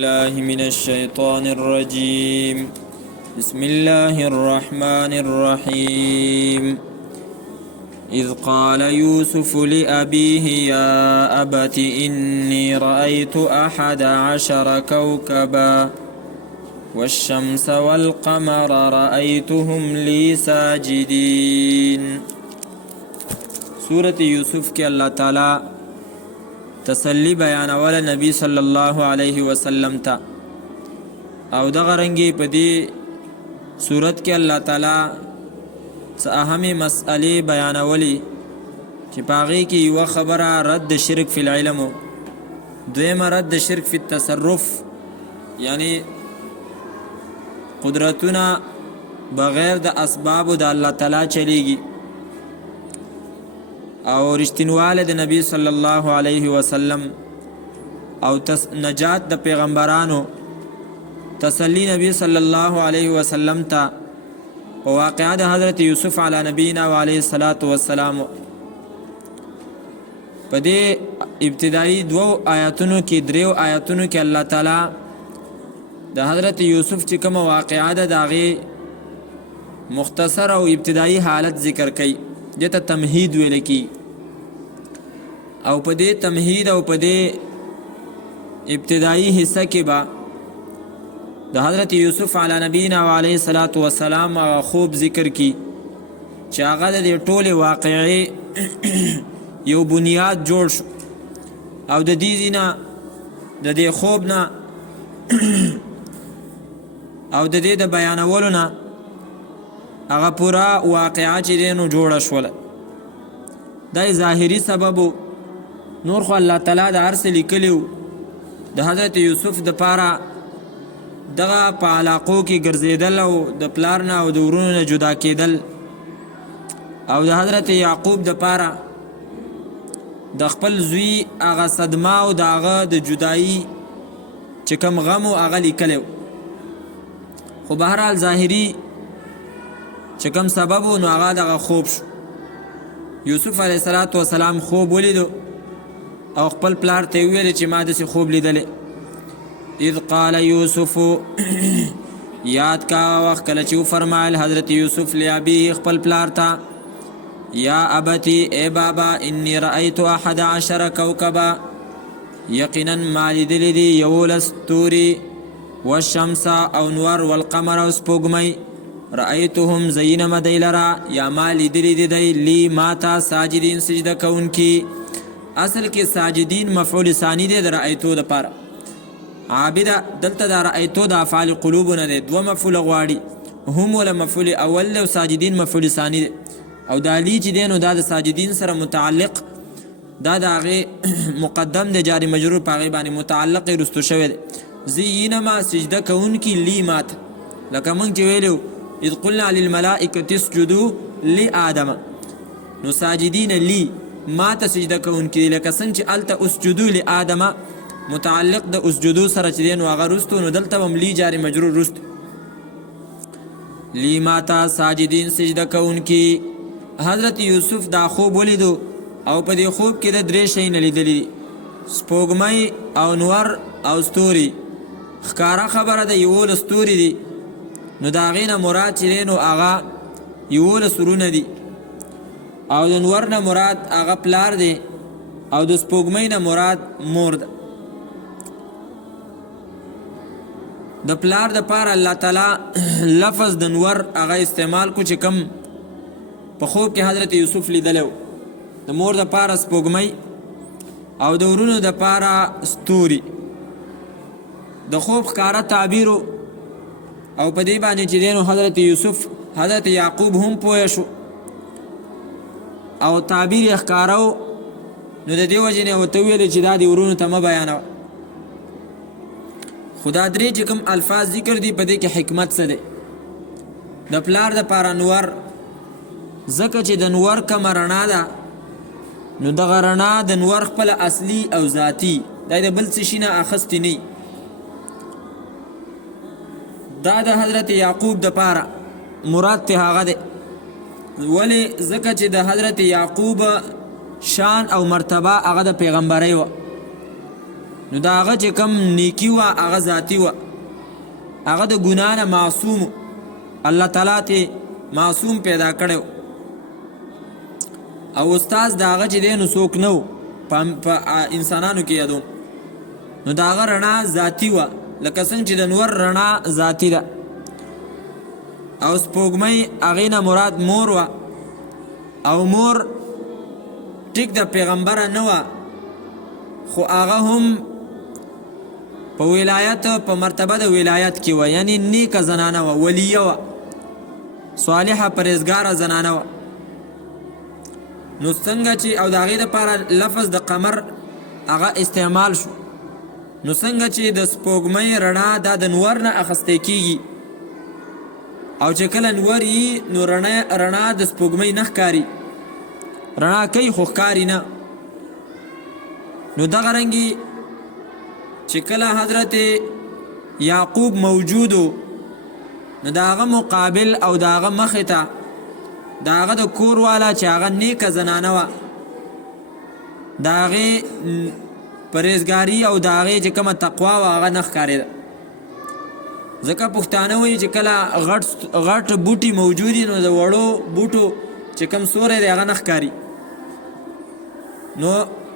الله من الشيطان الرجيم. بسم الله الرحمن الرحيم. إذ قال يوسف لأبيه يا أبت إني رأيت 11 كوكبا والشمس والقمر رأيتهم لي ساجدين. سورة يوسف کے اللہ تعالی تسلی بیان اول نبی صلی الله علیه وسلم تا او دغه رنګي په دې صورت کې الله تعالی څه اهمه مسئله بیانولې چې پاغي کې یو خبره رد شرک فی العلم، دویمه رد شرک فی التصرف، یعنی قدرتونه بغیر د اسباب د الله تعالی چلیږي، او رشتینواله د نبی صلی الله علیه وسلم او نجات د پیغمبرانو، تسلی نبی صلی الله علیه وسلم ته او واقعه د حضرت یوسف علی نبینا و علیه الصلاۃ والسلام. په دې ابتدایي دو آیاتونو کې دریو آیاتونو کې الله تعالی د حضرت یوسف چې کوم واقعه ده داغه مختصر او ابتدایي حالت ذکر کړي، دته تمهید ویل کی، او په دې تمهید او په دې ابتدایي حصہ کې با د حضرت یوسف علی نبینا و علیه الصلاۃ والسلام خوب ذکر کی چې هغه د ټوله واقعي یو بنیاد جوړ شو، او د دې ځنا د دې خوب نه او د دې د بیانولو نه هغه پورا واقعا چې دینو جوړه شوله. دا ظاهری سبب نور خو الله تعالی د عرض لیکلیو د حضرت یوسف د پاره دغه په علاقو کې ګرځیدل او د پلار نه او د ورونو نه جدا کېدل، او د حضرت یعقوب د پاره د خپل زوی هغه صدمه او د هغه د جدایی چې کوم غم او هغه لیکلیو. خو بهرحال ظاهری چې کوم سبب نو هغه دغه خوب شو. یوسف علیه السلام خوب ولیدو او خپل پلار ته ویل چې ما داسې خوب لیدلې. اذ قال یوسف یاد کا وخت کله چې فرمایل حضرت یوسف لابی خپل پلار ته یا ابتی ای بابا انی رأیت 11 کوكبا، یقینا ما لیدلې دي 11 ستوري، والشمس او نور، والقمر او سپوږمۍ، رأیتهم زینما دی لرا یا ما لیدلی دی لی ماتا ساجدین سجده کون کی. اصل کې ساجدین مفعول ثانی دی د رأیتو د پاره، عابده دلته د رأیتو د افعال قلوبونه دی، دو مفعول غواړي، هم ولا مفعول اول او ساجدین مفعول ثانی دی، او د لی چې دی نو دا د ساجدین سره متعلق، دا د هغه مقدم د جاری مجرور په هغه باندې متعلق رستو شوی دی. زینما سجده کون کی لی مات، لکه مونږ چې ویلو اذ قلنا للملائکة اسجدوا لآدم، نو ساجدین لی ما ته سجده کوونکي، لکه څنګه چې الته اسجدوا لآدم متعلق د اسجدو سره چې دی نو هغه رستو، نو دلته هم لی جاری مجرور رستو، لی ما ته ساجدین سجده کوونکي. حضرت یوسف دا خوب ولیدو او په دې خوب کې د درې شیونه لیدلي، سپوږمۍ او نور او ستوري. ښکاره خبره ده 11 ستوري دي، نو دا غینه مراد چې دی نو هغه 11 سرونه دي، او د نور نه مراد هغه پلار دی، او د سپوږمۍ نه مراد مور ده. د پلار د پاره الله تعالی لفظ د نور هغه استعمال کو چې کم په خوب کې حضرت یوسف لیدلو، د مور د پاره سپوږمۍ او د ورونو د پاره ستوري. د خوب ښکاره تعبیرو او په دې باندې چې دینو حضرت یوسف حضرت یعقوب هم پوه شو او تعبیر یې ښکارو، نو د دې وجې نه ورته ویل چې دا د ورونو ته مه بیانوه. خدا درې چې کوم الفاظ ذکر دي په دې کې حکمت څه دی؟ د پلار د پاره نور، ځکه چې د نور کومه رڼا ده نو دغه رڼا د نور خپله اصلي او ذاتي، دا د بل څه شي نه اخیستې نه. دا د حضرت یعقوب د پاره مراد ته هغه دی، ولی ځکه چې د حضرت یعقوب شان او مرتبه هغه د پیغمبري و، نو دا هغه چې کم نیکی وه هغه ذاتي وه، هغه د ګناه نه معصوم، الله تعالی ته معصوم پیدا کړی او استاذ د هغه چې دی نو څوک نه و په انسانانو کې یادوم. نو د هغه رڼا ذاتي وه لکه څنګه چې د نور رڼا ذاتي ده. او سپوږمۍ هغې نه مراد مور وه، او مور ټیک د پیغمبره نه وه خو هغه هم په ولایت په مرتبه د ولایت کې وه، یعنی نیکه زنانه وه، ولیه وه، صالحه پرهیزګاره زنانه وه. نو څنګه چې او د هغې دپاره لفظ د قمر هغه استعمال شو، نو څنګه چې د سپوږمۍ رڼا دا د نور نه اخیستی کېږي او چې کله نور یي نو رڼا د سپوږمۍ نه ښکاري، رڼا کوي خو ښکاري نه. نو دغه رنګې چې کله حضرت یعقوب موجودو نو د هغه مقابل او د هغه مخې ته د هغه د کور والا چې هغه نیکه زنانه وه د هغې پرهیزګاري او د هغې چې کومه تقوا وه هغه نه ښکارېده. ځکه پښتانه وایي چې کله غټ بوټي موجود وي نو د وړو بوټو چې کوم سوری دی هغه نه ښکاري. نو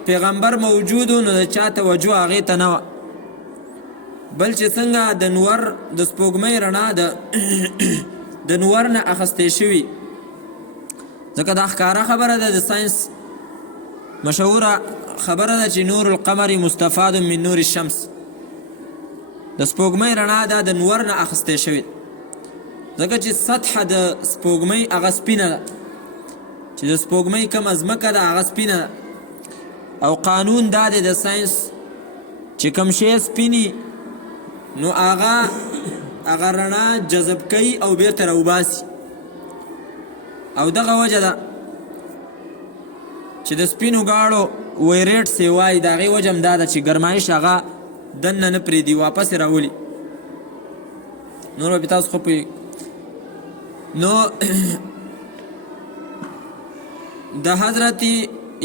پیغمبر موجود و نو د چا توجه هغې ته نه وه، بل چې څنګه د نور د سپوږمۍ رڼا د نور نه اخیستی شوي، ځکه دا ښکاره خبره ده، د ساینس مشهوره خبره ده چې نور القمر مستفاد من نور الشمس، د سپوږمۍ رڼا دا د نور نه اخیستی شوې، ځکه چې سطحه د سپوږمۍ هغه سپینه ده، چې د سپوږمۍ کومه ځمکه ده هغه سپینه ده. او قانون دا دی د ساینس چې کوم شی سپینی نو هغه رڼا جذب کوي او بیرته راوباسي. او دغه وجه ده چې د سپینو ګاړو ویریټ سی وایي، د هغې وجه هم دا ده چې ګرمایش هغه دننه نه پرېږدي، واپس یې راولي. نور به تاسو خو پوهېږئ. نو د حضرت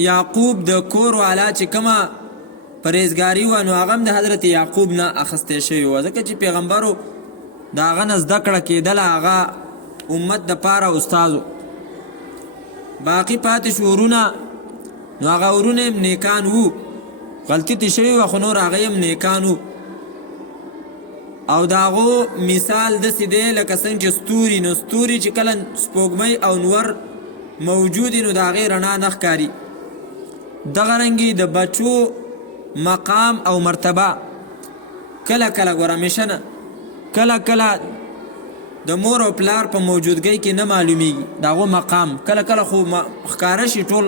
یعقوب د کور والا چې کومه پرهیزګاري وه نو هغه هم د حضرت یعقوب نه اخیستی شوې وه، ځکه چې پیغمبرو د هغه نه زده کړه کېدله، هغه امت دپاره استاذ و. باقي پاتې شو ورونه، نو هغه ورونه هم نیکان وو، غلطي ترې شوې وه خو نور هغه هم نیکان وو. او د هغو مثال داسې دی لکه څنګه چې ستوري، نو ستوري چې کله سپوږمۍ او نور موجود وي نو د هغې رڼا نه ښکاري. دغه رنګې د بچو مقام او مرتبه کله کله ګوره همیشه نه، کله کله د مور او پلار په موجودګۍ کې نه معلومیږي د هغو مقام، کله کله خو ښکاره شي، ټول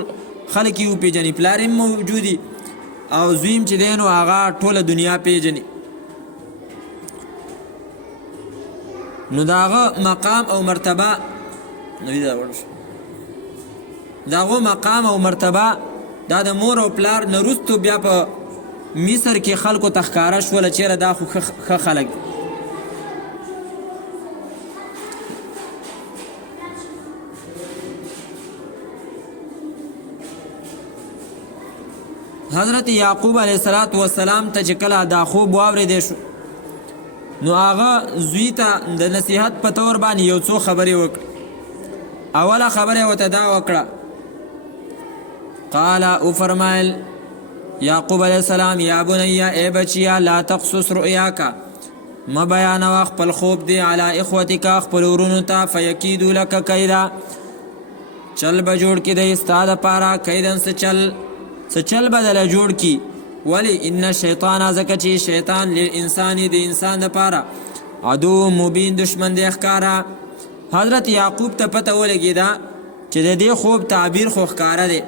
خلک یې وپېژني، پلار هم موجودي او زوی هم چې دی نو هغه ټوله دنیا پېژني. نو د هغه مقام او مرتبه د هغو مقام او مرتبه دا د مور او پلار نه وروستو بیا په مصر کې خلکو ته ښکاره شوله چېرې دا خو ښه خلک دي. حضرت یعقوب علیه السلام ته چې کله دا خوب واورېدی شو نو هغه زوی ته د نصیحت په طور باندې یو څو خبرې وکړې. اوله خبره یې ورته دا وکړه، قال او فرمایل یعقوب علیه السلام یا بنیا ای بچیا لا تقصص رؤیاک ما بیانوه خپل خوب دی علی اخوتک خپل ورونو ته فیکیدو لک کیدا چل به جوړ کړي دی ستا دپاره کیدن څه چل به دله جوړ کړي. ولی ان شیطان ځکه چې شیطان للانسان د انسان دپاره عدو مبین دشمن دی ښکاره. حضرت یعقوب ته پته ولګېده چې د دې خوب تعبیر خو ښکاره دی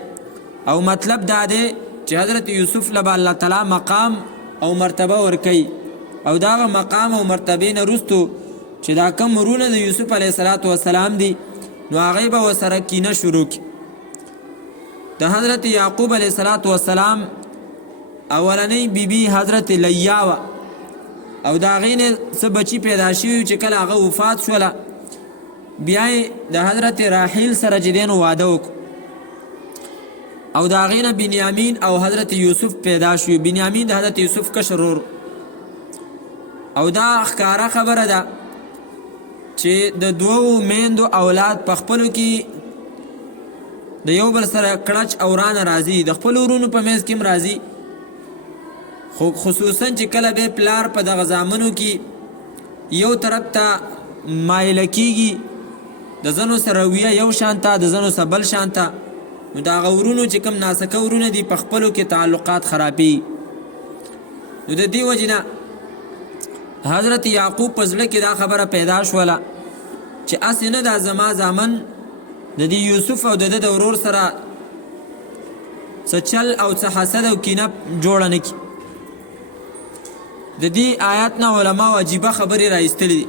او مطلب دا دی چې حضرت یوسف له به الله تعالی مقام او مرتبه ورکوي او د هغه مقام او مرتبې نه وروستو چې دا کم ورونه د یوسف علیه السلام دي نو هغې به ورسره کینه شروع کړي. د حضرت یعقوب علیه السلام اولنۍ بیبي حضرت لیا وه او د هغې نه څه بچي پیدا شوي چې کله هغه وفات شوله بیا یې د حضرت راحیل سره چې دی نو واده وکړو. او د هغې نه بنیامین او حضرت یوسف پیدا شو. بنیامین د حضرت یوسف کشر ورور. او دا ښکاره خبره ده چې د دوو میندو اولاد په خپلو کې د یو بل سره کړچ او رانه راځي، د خپلو ورونو په منځ کې هم راځي، خو خصوصا چې کله به پلار په دغه زامنو کې یو طرف ته مایله کېږي، د ځنو سره رویه یو شانته، د ځنو سره بل شانته، نو د هغه ورونو چې کوم ناسکه ورونه دي په خپلو کې تعلقات خرابي. نو د دې وجې نه حضرت یعقوب په زړه کې دا خبره پیدا شوله چې هسې نه دا زما زامن د دې یوسف او د ده د ورور سره څه چل او څه حسد او کینه جوړه نه کړي. د دې آیات نه علماو عجیبه خبرې را ایستلې دي.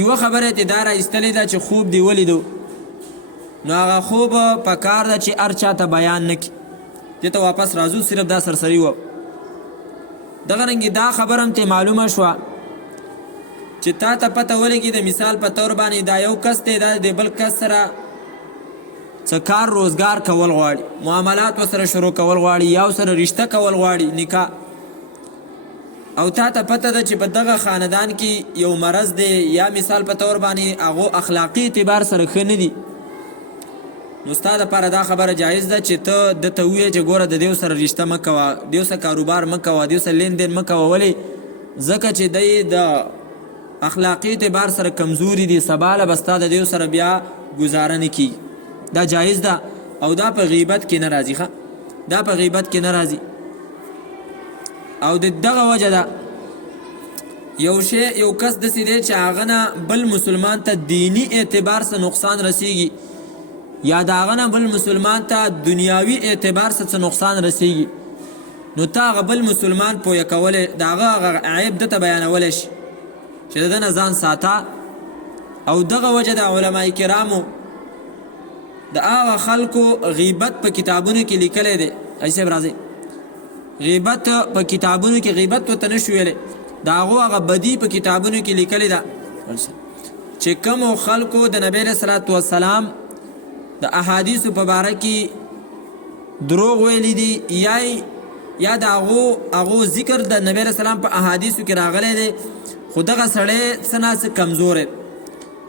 یوه خبره یې دا را ایستلې ده چې خوب دې ولیدو، نو هغه خوب په کار ده چې هر چا ته بیان نه کړي. دې ته واپس راځو، صرف دا سرسري وه. دغه رنګې دا خبره هم ته معلومه شوه چې تا ته پته ولګي د مثال په طور باندې دا یو کس دی، دا د بل کس سره څه کار روزګار کول غواړي، معاملات ورسره شروع کول غواړي، یا ورسره رشته کول غواړي، نکاح، او تا ته پته ده چې په دغه خاندان کې یو مرض دی، یا مثال په طور باندې هغو اخلاقي اعتبار سره ښه نه دي، نو ستا دپاره دا خبره جایز ده چې ته دته ووایې چې ګوره د دې سره رشته مه کوه، دې سره کاروبار مه کوه، دې سره لین دین مه کوه. ولې؟ ځکه چې دی د اخلاقي اعتبار سره کمزوري دي، سباله به ستا د دې سره بیا ګزاره نه کېږي. دا جایز ده او دا په غیبت کې نه راځي. دا په غیبت کې نه راځي. او د دغه وجه ده یو کس داسې دی چې هغه نه بل مسلمان ته دینی اعتبار سره نقصان رسیږي، یا د هغه نه بل مسلمان ته دنیاوي اعتبار څه نقصان رسیږي، نو ته هغه بل مسلمان پویه کولی، د هغه عیب دته بیانولی شي چې د ده نه ځان ساته. او دغه وجه د علماء کرامو د هغه خلکو غیبت په کتابونو کې لیکلی دی. ایسه راځي غیبت په کتابونو کې غیبت ورته نه شو ویلی، د هغو هغه بدي په کتابونو کې لیکلی ده چې کومو خلکو د نبی علیه صلات وسلام د احادیثو په باره کې دروغ ویلی دي، یا د هغو ذکر د نبی علیه السلام په احادیثو کې راغلی دی، خو دغه سړی څه نه څه کمزوری،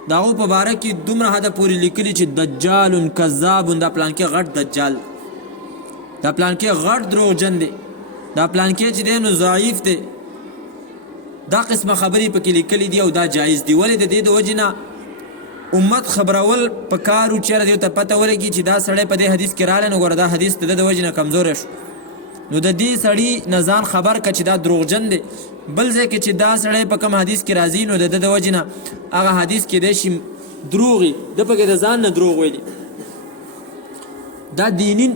د هغو په باره کې دومره حده پورې لیکلي چې دجال کذاب، دا پلانکې غټ دجال، دا پلانکې غټ دروغجن دی، دا پلانکې چې دی نو ضعیف دی. دا قسمه خبرې پکې لیکلي دي او دا جایز دي. ولې د دې د وجې نه امت خبرول په کار و چېرې دیو ته پته ولګي چې دا سړی په دې حدیث کې راغلی، نو ګوره دا حدیث د ده د وجې نه کمزوری شو، نو د دې سړي نه ځان خبر که چې دا دروغجن دی. بل ځای کې چې دا سړی په کوم حدیث کې راځي، نو د ده د وجې نه هغه حدیث کېدی شي دروغ وي، ده پکې د ځان نه دروغ ویلي. دا دینی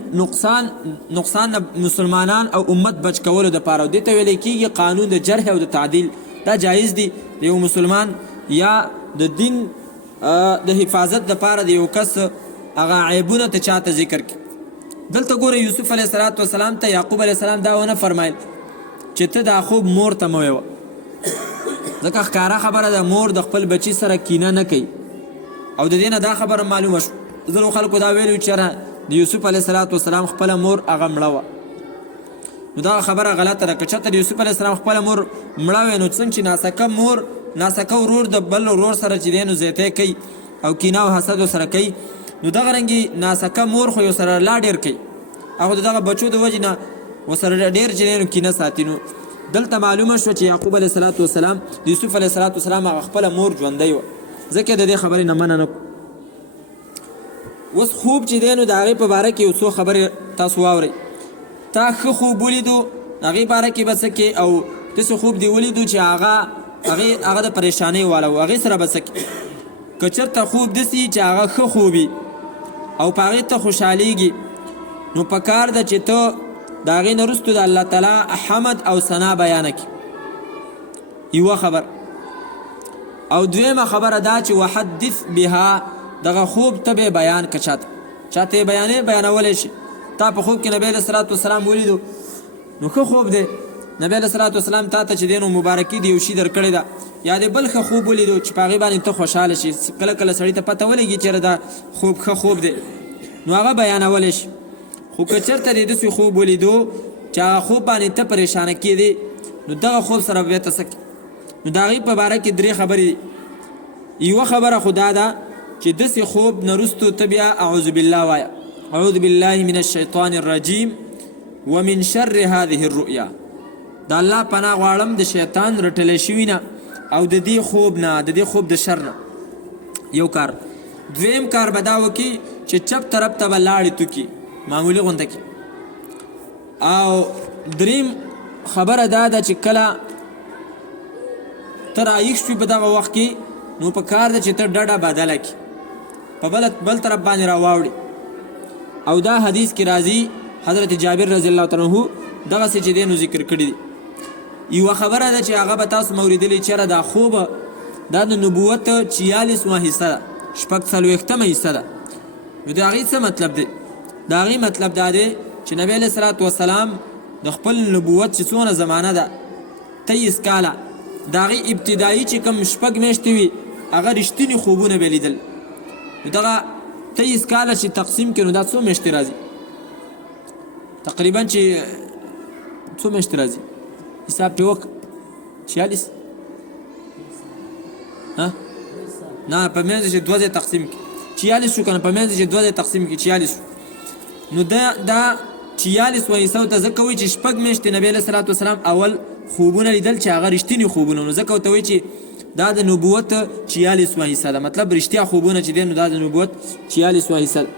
نقصان مسلمانان او امت بچ کولو دپاره، دې ته ویلی کېږي قانون د جرح او د تعدیل. دا جایز دی د یو مسلمان یا د دین د حفاظت دپاره د یو کس هغه عیبونه ته چاته ذکر کړي. دلته ګوره یوسف علیه صلات وسلام ته یعقوب علیه السلام دا ونه فرمایل چې ته دا خوب مور ته مه ویوه، ځکه ښکاره خبره ده مور د خپل بچي سره کینه نه کوي. او د دې نه دا خبره معلومه شو، ځینو خلکو دا ویلي چې د یوسف علیه صلات وسلام خپله مور هغه مړه وه، نو دا خبره غلطه ده. که چېرته د یوسف علیه السلام خپله مور مړه وی، نو څنګه چې ناسکه مور ناسکه ورور د بل ورور سره چې دی نو زیاتی کوي او کینه او حسد ورسره کوي، نو دغه رنګې ناسکه مور خو یو سره لا ډېر کوي، هغه د دغه بچو د وجې نه ورسره ډېر چې دی نو کینه ساتي. نو دلته معلومه شوه چې یعقوب علیه صلات وسلام د یوسف علیه صلات وسلام هغه خپله مور ژوندی وه، ځکه د دې خبرې نه منع نه کړو. اوس خوب چې دی نو د هغې په باره کې یو څو خبرې تاسو واورئ. تا ښه خوب ولیدو، هغې باره کې به څه کې، او داسې خوب دې ولیدو چې هغه د پریشانۍ والا و، هغې سره به څه کې. که چېرته خوب داسې چې هغه ښه خوب وي او په هغې ته خوشحالېږي، نو په کار ده چې ته د هغې نه وروستو د الله تعالی حمد او ثنا بیانه کړي. یوه خبر. او دویمه خبره دا چې وحدث بها، دغه خوب ته به بیان که چاته یې بیانولی شي. تا په خوب کې نبی علیه صلات وسلام ولیدو، نو ښه خوب دی، نبی علیه صلات وسلام تا ته چې دی نو مبارکي د یو شي درکړې ده، یا د بل ښه خوب ولیدو چې په هغې باندې ته خوشحاله شي. کله کله سړي ته پته ولګي چېرې دا خوب ښه خوب دی، نو هغه بیانولی شي. خو که چېرته دې داسې خوب ولیدو چې هغه خوب باندې ته پریشانه کېدې نو دغه خوب سره بیا ته څه نو د هغې په باره کې 3 خبرې دي. یوه خبره خو دا ده چې داسې خوب نه وروستو ته بیا اعوذ بالله وایه، اعوذ بالله من الشیطان الرجیم ومن شر هذه الرؤیا. د الله پناه غواړم د شیطان رټلی شوي نه او د دې خوب نه، د دې خوب د شر نه. یو کار. دویم کار به دا وکړي چې چپ طرف ته به لاړې توکي معمولي غونته کې. او دریم خبره دا ده چې کله ته رایښ شوي په دغه وخت کې نو په کار ده چې ته ډډه بدله کړي، په بل طرف باندې راواوړي. او دا حدیث کې راځي حضرت جابر رضی الله تعالی عنه دغسې چې دی نو ذکر کړي دي. یوه خبره ده چې هغه به تاسو موریدلی چېرې دا خوبه دا د نبوت 46 حصه ده، 46 حصه ده. نو د هغې څه مطلب دی؟ د هغې مطلب دا دی چې نبی علیه صلات وسلام د خپل نبوت چې څونه زمانه ده 23 کاله د هغې ابتدایي چې کوم 6 میاشتې وي هغه رښتیني خوبونه به لیدل. نو دغه 23 کاله چې تقسیم کړي نو دا څو میاشتې راځي؟ تقریبا چې څو میاشتې راځي؟ حساب پرې وکړه. 46 نه په منځ چې 2 تقسیم کړي 46 شو که نه په منځ چې 2 تقسیم کړي 46 شو. نو دا 46 وایسو ته ځکه وایي چې 6 میاشتې نبی علیه صلات وسلام اول خوبونه لیدل چې هغه رښتیني خوبونه، نو ځکه ورته وایي چې دا د نبوت 46 حصه ده، مطلب رښتیا خوبونه چې دی نو دا د نبوت 46 حصه ده.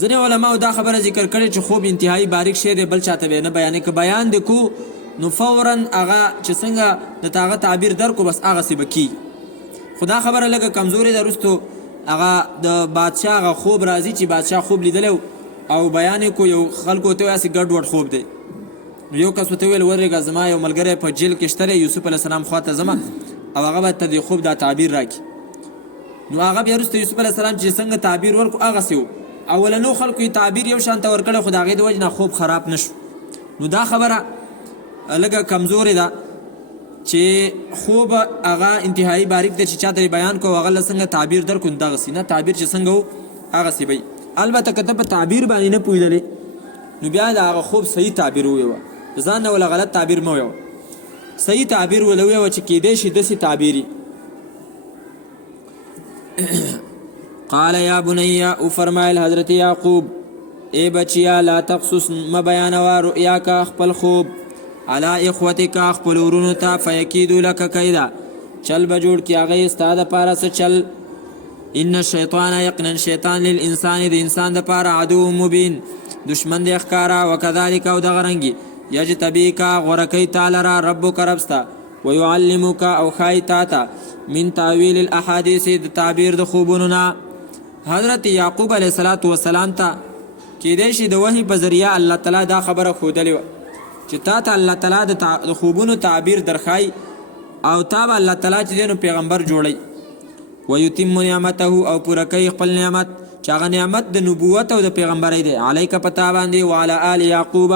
ځینې علماو دا خبره ذکر کړې چې خوب انتهایی باریک شی دی، بل چاته به نه بیانې. که بیان دی کو نو فورا هغه چې څنګه د هغه تعبیر درکو بس هغسې به کیږي. خو دا خبره لږه کمزورې ده. وروستو هغه د بادشاه هغه خوب راځي چې بادشاه خوب لیدلی او بیان یې کو، یو خلکو ته هسې ګډ وډ خوب دی. نو یو کس ورته ویل ورېږه زما یو ملګری په جیل کې شته دی، یوسف علیه السلام خواته ځمه او هغه به ته د خوب دا تعبیر راکړي. نو هغه بیا وروسته یوسف علیه السلام چې څنګه تعبیر ورکړو هغسې و. اولنو خلکو یې تعبیر یو شان ته ورکړی خو د هغې د وجې نه خوب خراب نه شو. نو دا خبره لږه کمزورې ده چې خوب هغه انتهایی باریک دی چې چا ته بیان کو هغه له څنګه تعبیر درکړو نو دغسې نه، تعبیر چې څنګه و هغسې به وي. البته که ته په تعبیر باندې نه پوهېدلې نو بیا د هغه خوب صحیح تعبیر وویوه، ځان نه وله غلط تعبیر مه ویوه، صحیح تعبیر وله ویوه چې کیدی شي داسې تعبیري. قال یا بنی او فرمایل حضرت یعقوب ای بچیا لا تقصص مبیانوا رؤیاکا خپل خوب علی اخوتکا خپل ورونو ته فیکیدو لک کیدا چل به جوړ کړي هغې ستا دپاره څه چل. ان الشیطان یقینا شیطان للانسان د انسان دپاره عدو مبین دشمن دی ښکاره. وکذلک او دغه رنګې یجتبیکا غوره کوي تا لره ربک ربستا ویعلمک او ښایي تا ته من تاویل الاحادیث د تعبیر د خوبونو نه. حضرت یعقوب علیه السلام وسلام ته کیدی شي د وحی په ذریعه الله تعالی دا خبره ښودلې وه چې تا ته الله تعالی د خوبونو تعبیر درښایي او تا به الله تعالی چې دی نو پیغمبر جوړی. ویتم نعمته او پوره کوي خپل نعمت چې هغه نعمت د نبوت او د پیغمبرۍ دی علیک په تا باندې وعلى آل یعقوب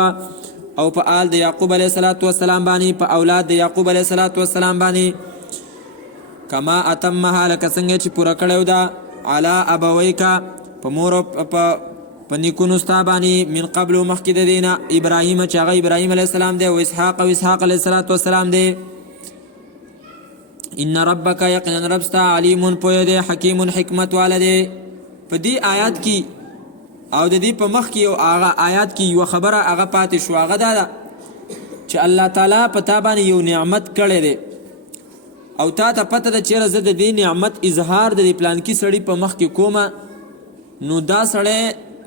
او په آل د یعقوب علیه السلام باندې په اولاد د یعقوب علیه السلام باندې کما اتمها لکه څنګه چې پوره کړی ده علی ابویکا په مور په نیکونو ستا باندې من قبل مخکې د دې نه ابراهیم چې هغه ابراهیم علیه السلام دی او اسحاق علیه السلام دی. ان ربک یقینا رب ستا علیم پوه دی حکیم حکمت والا دی. په دې آیات کې او د دې په مخ کې او هغه آیات کې یوه خبره هغه پاتې شو، هغه دا ده چې الله تعالی په تا باندې یو نعمت کړی دی او تا ته پته ده چېرې زه د دې نعمت اظهار د دې پلانکي سړي په مخ کې کومه نو دا سړی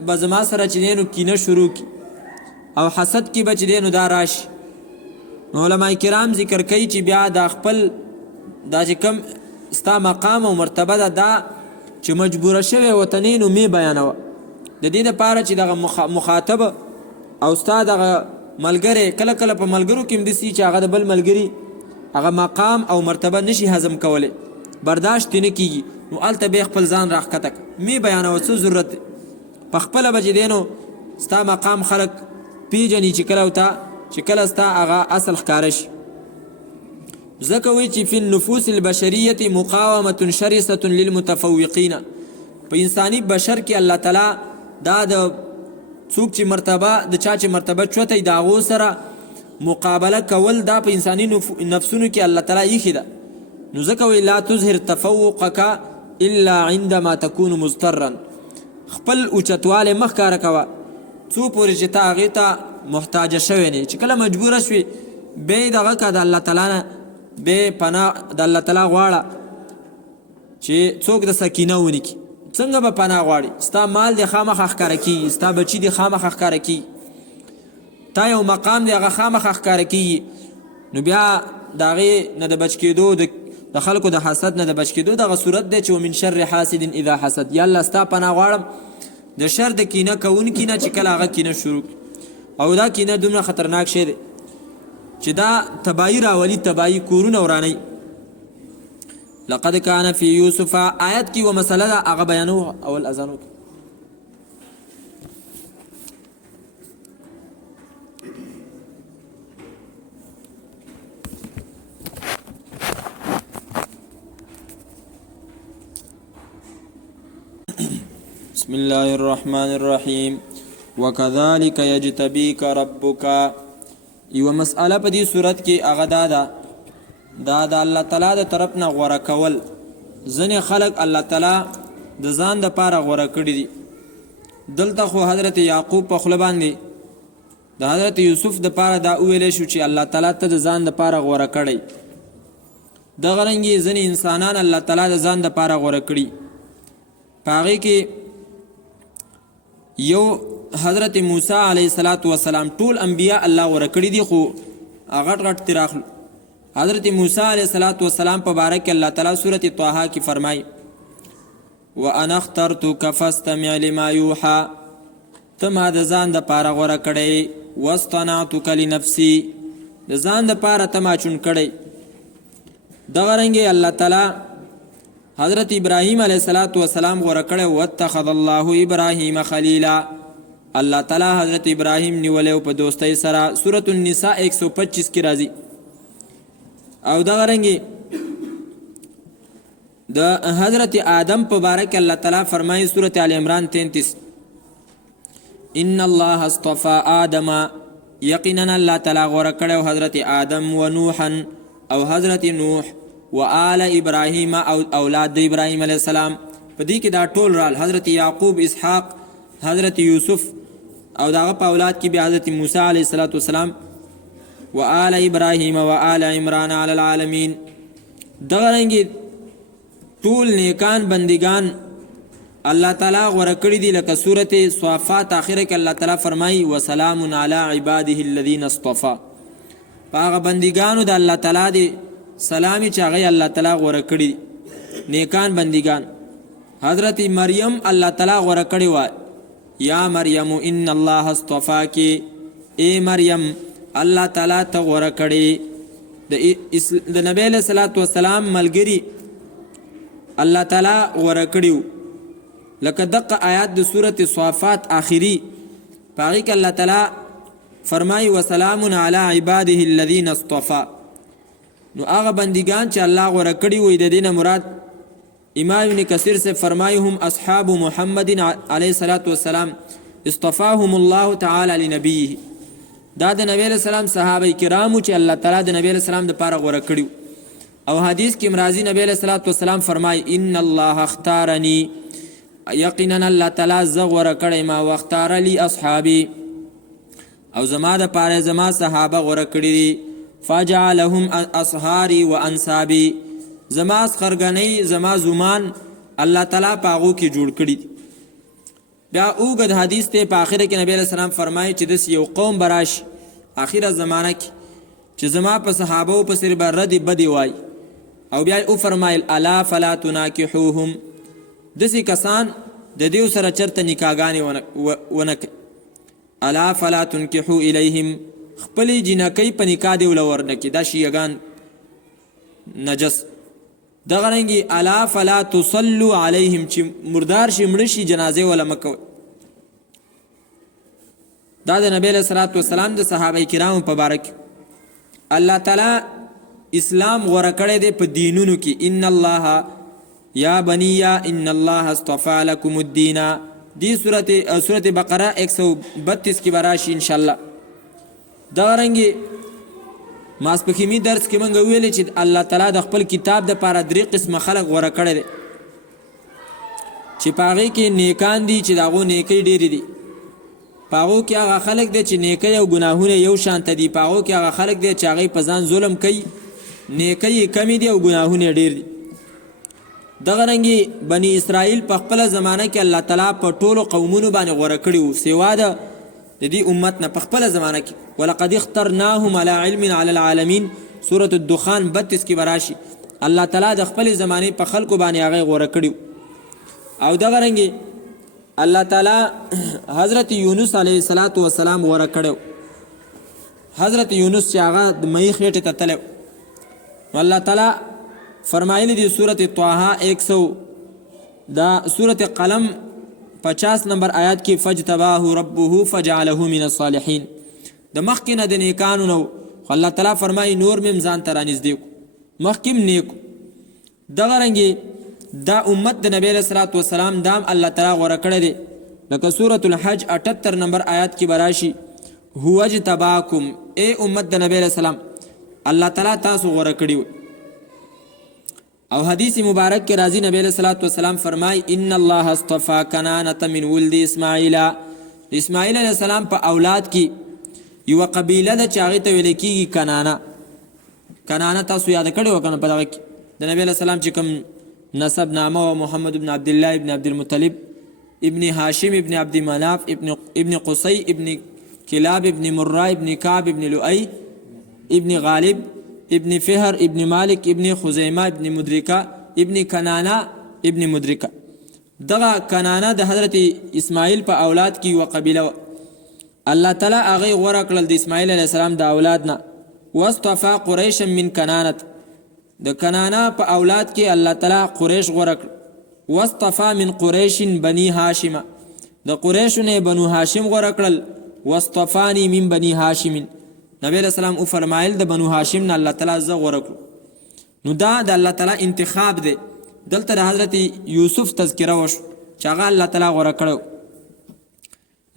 به زما سره چې دی نو کینه شروع کړي او حسد کې به چې دی نو دا راشي. نو علما کرام ذکر کوي چې بیا دا خپل دا چې کوم ستا مقام او مرتبه ده دا چې مجبوره شوی وطني نو می بیانوه د دې دپاره چې دغه مخاطب او ستا دغه ملګری کله کله په ملګرو کې هم داسې چې هغه د بل ملګري هغه مقام او مرتبه نشي هضم کولی برداشت نه کیږي نو هلته بیا خپل ځان راښکته می بیانوه څه ضرورت دی په خپله به چې دی نو ستا مقام خلک پیژني چې کله ورته چې کله ستا هغه اصل ښکاره شي. ځکه وایي چې فی النفوس البشریة مقاومة شرسة للمتفوقین په انساني بشر کې الله تعالی دا د څوک چې مرتبه د چا چې مرتبه چوتې د هغو سره مقابله کول دا په انساني نفسونو کې الله تعالی ایښې ده. نو ځکه وایي لا تظهر تفوقک الا عندما تكون مضطرا، خپل اوچتوالی مه ښکاره کوه څو پورې چې ته هغې ته محتاجه شوی نه. چې کله مجبوره شوې بیا یې دغه که د الله تعالی نه بیا پناه د الله تعالی غواړه چې څوک د سکینه ونکړي. څنګه به پناه غواړي؟ ستا مال دی خامخا ښکاره کېږي، ستا بچي دی خامخا ښکاره کېږي، تا یو مقام دی هغه خامخا ښکاره کېږي. نو بیا د هغې نه د بچ کېدو د خلکو د حسد نه د بچ کېدو دغه صورت دی چې ومن شر حاسد اذا حسد. یا الله ستا پناه غواړم د شر د کینه کوونکي نه چې کله هغه کینه شروع کړي. او دا کینه دومره خطرناک شی دی چې دا تباهي راولي، تباهي کورونه ورانوي. لقد كان في يوسف آیت کې و مسله ده هغه بیانو اول اذان وکړي. بسم الله الرحمن الرحیم. وكذلك يجتبيك ربك. یو مسئله په دې صورت کې هغه دا د الله تعالی د طرف نه غوره کول. ځینې خلک الله تعالی د ځان دپاره غوره کړي دي. دلته خو حضرت یعقوب په خوله باندې د حضرت یوسف دپاره دا وویلی شو چې الله تعالی ته د ځان دپاره غوره کړی. دغه رنګې ځینې انسانان الله تعالی د ځان دپاره غوره کړي. په هغې کې یو حضرت موسی علیه السلام ټول انبیاء الله غوره کړي دي، خو غټ غټ ترې راخلو. حضرت موسی علیه السلام په باره کې الله تعالی سورت طه کې فرمایي وانا اخترتک فاستمع لما یوحى، ته ما د ځان دپاره غوره کړی. واصطنعتک لنفسي، د ځان دپاره ته ما چون کړی. دغه رنګې الله تعالی حضرت ابراهیم علیه السلام غوره کړی. واتخذ الله ابراهیم خلیلا، الله تعالی حضرت ابراهیم نیولی په دوستۍ سره. سورة النساء 125 کې راځي. او دغه رنګې د حضرت آدم په باره کې الله تعالی فرمایي سورة آل عمران 33 ان الله اصطفى آدم، یقینا الله تعالی غوره کړی حضرت آدم و نوحا او حضرت نوح و آل ابراهیم او اولاد د ابراهیم علیه السلام. په دې کې دا ټول رال حضرت یعقوب، اسحاق، حضرت یوسف او داغه په اولاد کې بیا حضرت موسی علیه السلام و آل ابراهیم و آل عمران علی العالمین. دغه رنګې ټول نیکان بندگان الله تعالی غوره کړي دي. لکه سورت صافات آخره کې الله تعالی فرمایي وسلام علی عباده الذین اصطفى، په هغه بندگانو د الله تعالی دی سلامي چې هغه الله تعالی غوره کړي نیکان بندگان. حضرت مریم الله تعالی غوره کړي وای یا مریم ان الله اصطفاکی، اے مریم الله تعالی ته غوره کړي. د نبی علیہ الصلوۃ والسلام ملګری الله تعالی غوره کړیو. لکه دغه آیات د سورۃ صافات آخری پاغي کې الله تعالی فرمایي وسلام علی عباده الذین اصطفى. نو هغه بندگان چې الله غوره کړي وي د دې نه مراد امام ابن کثیر سے فرمایي هم اصحاب محمد علیه الصلاۃ والسلام اصطفاهم الله تعالی لنبیه. دا د نبی علیہ السلام صحابه کرامو چې الله تعالی د نبی علیہ السلام د پاره غوره کړي. او حدیث کې مرازی نبی علیہ الصلوۃ والسلام فرمای ان الله اختارنی، یقینا الله تعالی ز غوره کړی ما واختار لی اصحابی، او زما د پاره زما صحابه غوره کړی. فجعلهم اصهاری و انسابی، زما اسخرګنی زما زمان الله تعالی پاغو کې جوړ کړی. بیا اوږد حدیث ته په اخره کې نبی علیہ السلام فرمایي چې داس یو قوم براش اخره زمانه کې چې زما په صحابه او په سر بر ردی بدی وای. او بیا او فرمایل الا فلا تناکحوهم، دسی کسان د دیو سره چرته نکاحګانې ونک. الا فلا تنکحوا الیهم، خپل جنکی په نکاح دی ولور نکي، دا شیعگان نجس. دغه رنګي الا فلا تصلوا علیهم، چې مردار شي مړ شي جنازه ولا مکو. دا د نبی صلی الله علیه وسلم د صحابه کرامو په بارک الله تعالی اسلام غوړه کړی دی په دینونو کې. ان الله یا بنی ان الله اصطفى لكم الدین، دی صورت بقره 132 کې براشي ان شاء الله. دا رنګي ماسپخیمی درس کې مونږ ویلې چې الله تعالی د خپل کتاب د پاره 3 قسمه خلق غوړه کړی دی چې پاغي کې نیکان دي چې داغو نیکی ډېری دي، پاغو کې هغه خلق دي چې نیکی او ګناهونه یو شانته دي، پاغو کې هغه خلق دي چې هغه په ځان ظلم کوي، نیکی کمی دي او ګناهونه ډېر دي. دغه رنګي بنی اسرائیل په خپل زمانه کې الله تعالی په ټولو قومونو باندې غوړه کړی وو سوا د دې امت نه په خپل زمانه کې. ولقد اخترناهم على علم على العالمین سورة الدخان 32 کې براشي. الله تعالی د خپل زمانه په خلکو باندې هغه غوړه کړی او دغه رنګي الله تعالی حضرت یونس علیه السلام غوړه کړو. حضرت یونس چې هغه د مې خېټه ته تلو، الله تعالی فرمایلی دی سورة طه 100 دا سورة قلم 50 نمبر آیات کې فجتباه ربه فجعله من الصالحین. د مخکې نه د نیکانو نو الله تعالی فرمایي نور مم ځان ته رانږدې کو مخکې نیکو. دغه رنګې دا امت د نبی صلی الله علیه وسلم دام الله تعالی غوړه کړی دی لکه سورة الحج 78 نمبر آیات کې براشي هو اجتباکم ای امت د نبی علیہ السلام الله تعالی تاسو غوړه کړی. او حدیث مبارک کې راځي نبی علیہ الصلوۃ والسلام فرمای ان الله اصطفى کنانه من ولد اسماعیل. اسماعیل علیہ السلام په اولاد کې یو قبیله د چاغې ته ویل کېږي کنانه. کنانه تاسو یاد کړئ وکنه په دغه کې د نبی علیہ السلام چې کوم نسب نامه محمد ابن عبد الله ابن عبد المطلب ابن هاشم ابن عبد مناف ابن قصي ابن كلاب ابن مرة ابن كعب ابن لؤي ابن غالب ابن فهر ابن مالک ابن خزیمه ابن مدرکه ابن کنانا ابن مدرکه. دغه کنانا د حضرت اسماعیل په اولاد کې یو قبیله الله تعالی هغه غوړه کړل د اسماعیل علیه السلام د اولاد نه. واصطفى قریش من کنانت د کنانا په اولاد کې الله تعالی قریش غوړه کړ. واصطفى من قریش بني هاشم د قریشو نه بنو هاشم غوړه کړل. واصطفاني من بني هاشم نبی علیہ السلام او فرمایل د بنو هاشم نه الله تعالی ز غوړه کړ. نو دا د الله تعالی انتخاب دی. دلته د حضرت یوسف تذکره وشو چې هغه الله تعالی غوړه کړو.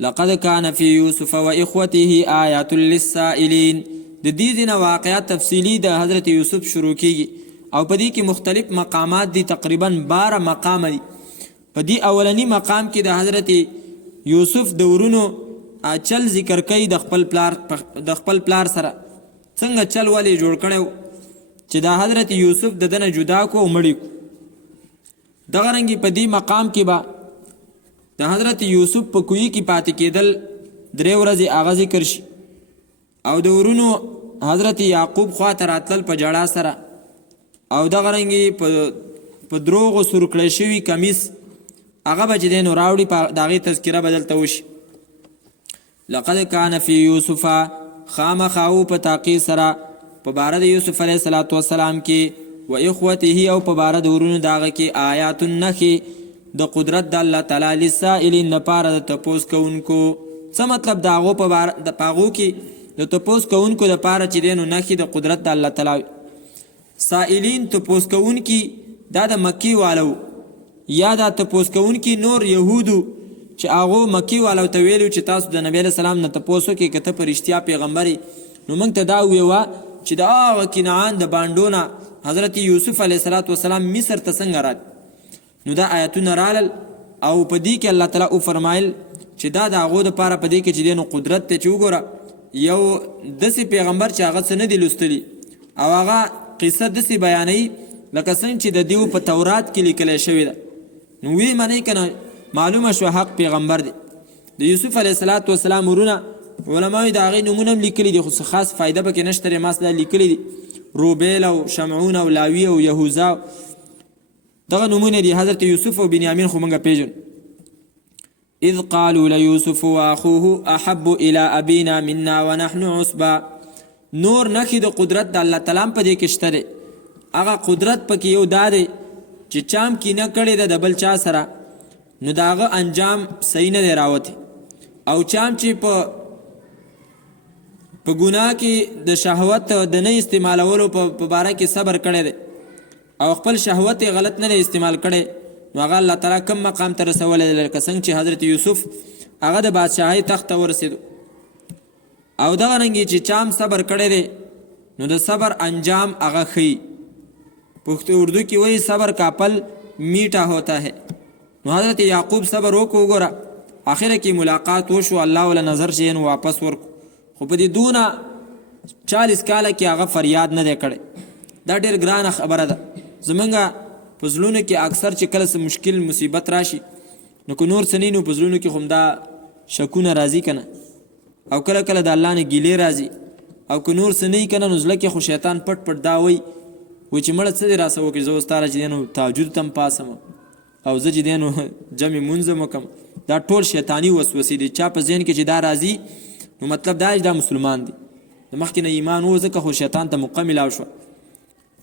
لقد كان في يوسف واخوته آيات للسائلين. د دې ځینې واقعات تفصیلی د حضرت یوسف شروع کیږي او په دې کې مختلف مقامات دي، تقریبا 12 مقام دي. په دې اولنی مقام کې د حضرت یوسف د ورونو چل ذکر کوي د خپل پلار سره څنګه چل والی جوړ کړو چې د حضرت یوسف د دنه جدا کو مړی کو. دغه رنګي په دې مقام کې با د حضرت یوسف په کوی کې پاتې کېدل 3 ورځې هغه ذکر شي او د ورونو حضرت یعقوب خواته راتلل په جړا سره او دغه رنګي په دروغو سور کړی شوي کمیس هغه به چې دی نو راوړي په د هغې تذکره بدلته وشي. لقد كان في يوسف خامخاو په تاقی سره په باره د یوسف علیه السلام کې و اخوته او په باره د ورونو داغه کې آیات النخې د قدرت د الله تعالی للسائلین لپاره د تپوس کوونکو. څه مطلب د هغو په باره د پاغو کې د تپوس کوونکو لپاره چې دی نو نښې د قدرت د الله تعالی. سائلین تپوس کوونکي دا د مکی والو یا دا تپوس کوونکي نور یهودو چې هغه مکی والو ته ویلو چې تاسو د نبی رسول الله نه تاسو کې کته پر اشتیا پیغمبري نو موږ ته دا ویوا چې دا هغه کنعان د باندونه حضرت یوسف علیه السلام مصر ته څنګه رات. نو دا آیتونه رالل او په دې کې الله تعالی او فرمایل چې دا د هغه لپاره په دې کې چې دینو قدرت ته چوغره یو داسې پیغمبر چې هغه څه نه دی لوستلی او هغه قصه داسې بیانوي لکه څنګه چې د دیو په تورات کې لیکل شوی ده. نو وی معنی کنه معلومه شو حق پیغمبر دی. د یوسف علیه السلام ورونه علماء د هغې نومونه هم لیکلي دي خو څه خاص فایده پکې نشته. ما دا لیکلي دي روبیل او شمعون او لاوی او یهوذا دغه نومونه دي. حضرت یوسف او بنیامین خو موږ پیژنو. اذ قالوا ليوسف واخوه احب الى ابينا منا ونحن عصبه. نور نخي د قدرت د الله تعالی په دې کې شته دی. هغه قدرت پکې یو دا دی چې چام کې نه کړی د بل چا سره نو داغه انجام صحیح نه دی راوتی او چام چې په ګناه کې د شهوت د نه استعمالولو په باره کې صبر کړی دی او خپل شهوت غلط نه استعمال کړي نو هغه الله تعالی کوم مقام ته رسولی دی لکه څنګه چې حضرت یوسف هغه د بادشاهۍ تخت ته ورسېدو او دغه رنګې چې چا هم صبر کړی دی نو د صبر انجام هغه ښیي پښتو اردو کې وایي صبر کا پل میٹھا ہوتا ہے نو حضرت یعقوب صبر وکړو وګوره آخره کې ملاقات وشو الله ولا نظر چې نو واپس ورکو خو په دې دونه 40 کاله کې هغه فریاد نه دی کړی دا ډېر ګرانه خبره ده زمونږ په زړونو کې اکثر چې کله څه مشکل مصیبت راشي نو که نور څه نه نو په زړونو کې خو همدا شکونه راځي که نه او کله کله د الله نه ګیلې راځي او که نور څه نه که نه نو زړه کې خو شیطان پټ پټ دا وایي چې مړه څه دې راسه وکړي زه اوس تا را چې دی نو تهجد ته هم پاسم او زه چې دی نو جمع مونځ هم وکړم دا ټول شیطاني وسوسې دي چا په ذهن کې چې دا راځي نو مطلب دا چې دا مسلمان دی د مخکې نه ایمان و ځکه خو شیطان ته موقع میلاو شوه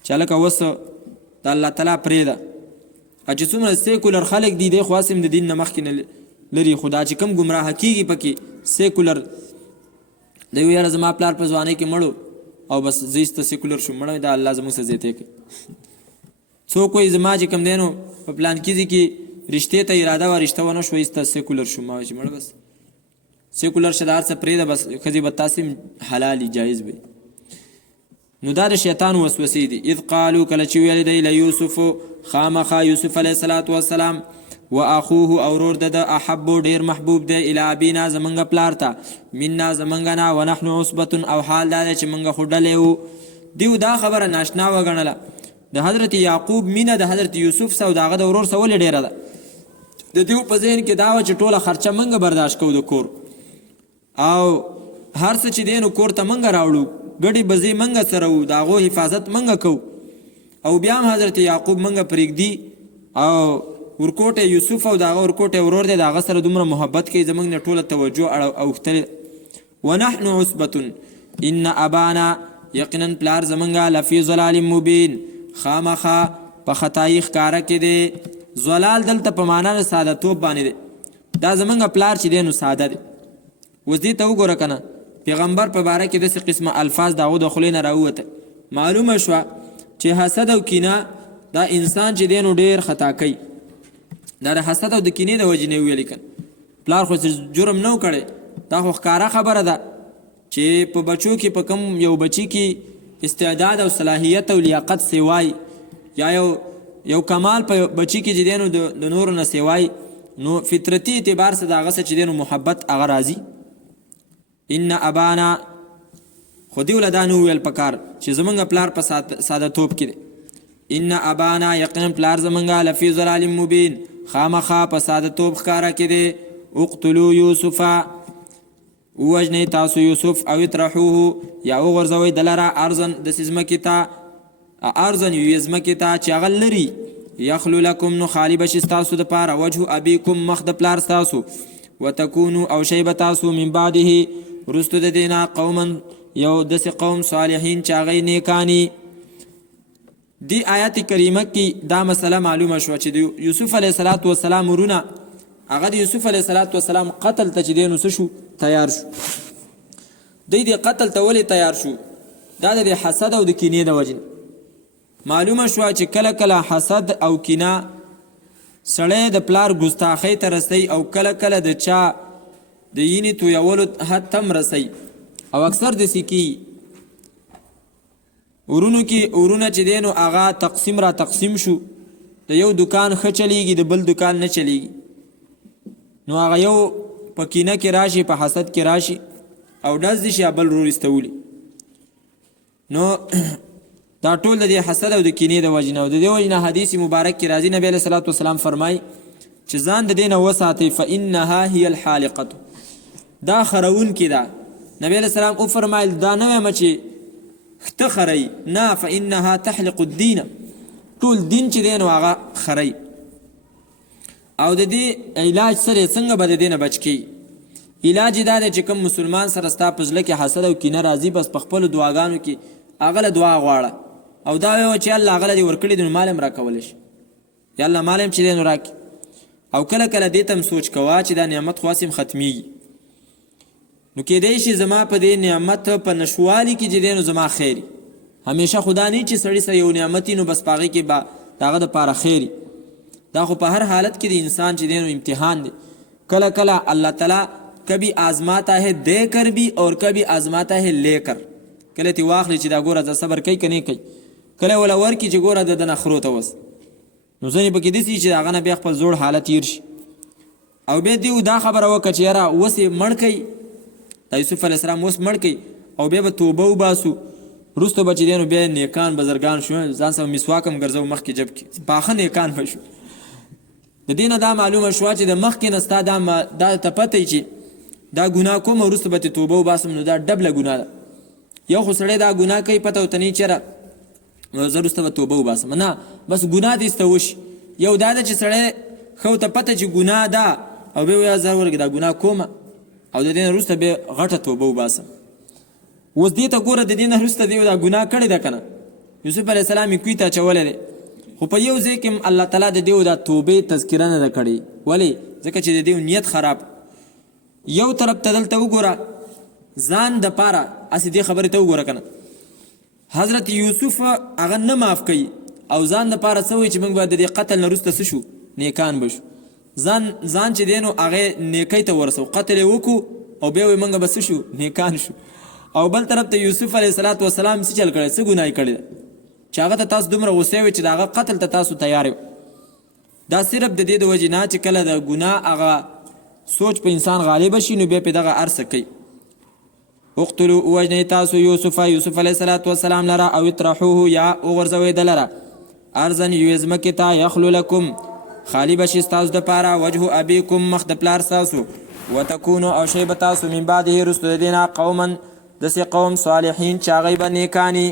چې هلکه اوس د الله تعالی پرېږده او چې څومره سیکولر خلک دي دی خو هسې هم د دین نه مخکې نه لري خو دا چې کوم ګمراهه کېږي پکې سیکولر دی ویل زما پلار په ځوانۍ کې مړو او بس زه ایسته سیکولر شوم مړی دا الله زموږ څه زیاتی کوي څوک وایي زما چې کوم دی نو په پلانکیزي کې رشتې ته اراده وه رشته ونه شوه ایسته سیکولر شوم ما چې مړه بس سیکولر شه د هر څه پرېږده بس ښځې به تاسې حلالي جایز به نو دا د شیطان وسوسې دي اذ قالو کله چې ویل دی لیوسف خامخا یوسف علیه الصلاة والسلام و اخوه او ورور د احبو ډیر محبوب دی الی ابینا زمونږ پلار ته منا زمونږ نه و نحن عصبة او حال دا دی چې مونږ خو ډلې وو دیو دا خبره ناشنا وګڼله د حضرت یعقوب مینه د حضرت یوسف سره او د هغه د ورور سره ولې ډیره ده د دیو په ذهن کې دا وه چې ټوله خرچه مونږ برداشت کوو د کور او هر څه چې دی نو کور ته مونږ راوړو ګډې بزې مونږ سره وو د هغو حفاظت مونږ کوو او بیا هم حضرت یعقوب مونږ پرېږدي او ورکوټه یوسف او د هغه ورکوټه ورور دی د هغه سره دومره محبت کوي زموږ نه ټوله توجه اوښتلې ونحن عصبة ان ابانا یقینا پلار زمونږ لفی ضلال مبین خامخا په خطایي ښکاره کې دی ضلال دلته په معنا د سادهتوب باندې دی دا زمونږ پلار چې دی نو ساده دی اوس دې ته وګوره که نه پیغمبر په باره کې داسې قسمه الفاظ د هغو د خولې نه راووته معلومه شوه چې حسد او کینه دا انسان چې دی نو ډېر خطا کوي دا د حسد او د کینې د وجې نه ویلي کن پلار خو جرم نه و کړی دا خو ښکاره خبره ده چې په بچو کې په کم یو بچي کې استعداد او صلاحیت او لیاقت سیوای یا یو کمال په بچي کې چې دی نو د نورو نه سیوای نو فطرتي اعتبار سره د هغه څه چې دی نو محبت هغه راځي ان ابانا خو دې وله دا نه وویل پکار چې زمونږ پلار په ساده توب کې دی ان ابانا یقینا پلار زمونږ لفی ضلال مبین خامخا په ساده توب ښکاره کې دی اقتلوا یوسف ووژنئ تاسو یوسف او اطرحوه یا وغورځوئ دلره ارضن داسې ځمکې ته ارضن یوې ځمکې ته چې هغه لري یخلو لکم نو خالي به شي ستاسو دپاره وجه ابیکم مخ د پلار ستاسو وتکونو او شی به تاسو من بعده وروستو د دې نه قوما یو داسې قوم صالحین چې هغوی نیکاني دی آیات کریمه کې دا مسله معلومه شوه چې د یوسف علیه الصلاة والسلام ورونه هغه د یوسف علیه الصلاة والسلام قتل ته چې دی نو څه شو تیار شو دی د قتل ته ولې تیار شو دا د حسد او د کینې د وجې معلومه شوه چې کله کله حسد او کینه سړی د پلار ګستاخۍ ته رسوي او کله کله د چا د یینې تویولو حد ته هم رسوي او اکثر داسې کیږي ورونو کې ورونه چې دی نو هغه تقسیم را تقسیم شو د یو دکان ښه چلیږي د بل دکان نه چلیږي نو هغه یو په کینه کې راشي په حسد کې راشي او ډز دي شي بل رور ایستولي نو دا ټول د حسد او د کینې د وجې نه او د دې وجې نه حدیث مبارک کې راځي نبی علیه صلات وسلام فرمایي چې ځان د دې نه وساتئ فانها هي الحالقة دا خرونکې ده نبی علیه السلام وفرمایل دا نه وایم چې خته خری نه فانها تحلق الدین ټول دین چې دی نو هغه خری او د دې علاج سره څنګه به د دې نه بچ کیږي علاج دا دی چې کوم مسلمان سره ستا په زړه کې حسد او کینه راځي بس په خپلو دعاګانو کې هغه له دعا غواړه او دا وایه چې الله هغه له دې ورکړي دی نو مال هم راکولی شي یا الله مال هم چې دی نو راکړي او کله کله دې ته هم سوچ کوه چې دا نعمت خو هسې هم ختمیږي نو کېدی شي زما په دې نعمت په نشوالي کې چې دی نو زما خیري همیشه خدا نه چې سړي سره یو نعمت نو بس په هغې کې به د هغه دپاره خیري دا خو په هر حالت کې د انسان چې دی نو امتحان دی. کله کله الله تعالی کبھی آزماتا ہے دے کر بھی اور کبھی آزماتا ہے لے کر. کله تی واخلی چې دا ګوره د صبر کوي که نه کوي، کله ولا ورکي چې ګوره د دنه خرو ته وس. نو ځینې پکې داسې چې هغه نه بیا خپل زوړ حالت تیر شي. او بیا دیو دا خبره وکړه چې یاره اوس یې مړ کوي، د یوسف علیه السلام اوس مړ کوي او بیا به توبه وباسو، وروسته به چې دی نو بیا نیکان بزرګان شو، ځان سره مسواک هم ګرځو مخکې جب کې پاخه نیکان به شو. د دې نه دا معلومه شوه چې د مخکې نه ستا دا ته پته چې دا ګناه کوم وروسته به ترې توبه وباسم، نو دا ډبله ګناه ده. یو خو سړی دا ګناه کوي پته ورته نه چېره زه وروسته به توبه وباسم، نه بس ګناه دې ایسته وشي. یو دا ده چې سړی ښه ورته پته چې ګناه ده او بیا وایي زه ورګې دا ګناه کومه او د دې نه وروسته بیا غټه توبه وباسم. اوس دې ته ګوره د دې نه وروسته دی دا ګناه کړې ده که نه، یوسف علیه السلام یې کوی ته اچولی دی، خو په یو ځای کې الله تعالی د دې دا توبې تذکره نه ده کړې. ولې؟ ځکه چې د دې نیت خراب. یو طرف ته دلته وګوره ځان دپاره هسې دې خبرې ته وګوره که نه، حضرت یوسف هغه نه معاف کوي او ځان دپاره څه وایي چې موږ به د دې قتل نه وروسته څه شو؟ نیکان به شو. ځان چې دی نو هغې نیکۍ ته ورسو، قتل یې وکړو او بیا وایي موږ به څه شو؟ نیکان شو. او بل طرف ته یوسف علیه السلام څه چل کړی، څه ګناه یې کړې ده چې هغه ته تاسو دومره غوسې وئ چې د هغه قتل ته تاسو تیار یو. دا صرف د دې د وجې نه چې کله د ګناه هغه سوچ په انسان غالبه شي نو بیا پې دغه هر څه کوي. اقتلوا ووژنئ تاسو یوسف علیه السلام لره او اطرحوه یا وغورځوئ د لره ارضن یوې ځمکې ته یخلو لکم خالی به شي ستاسو دپاره وجه ابیکم مخ د پلار ستاسو وتکونو او شی به تاسو من بعده وروسته د دې نه قوما داسې قوم صالحین چې هغوی به نیکاني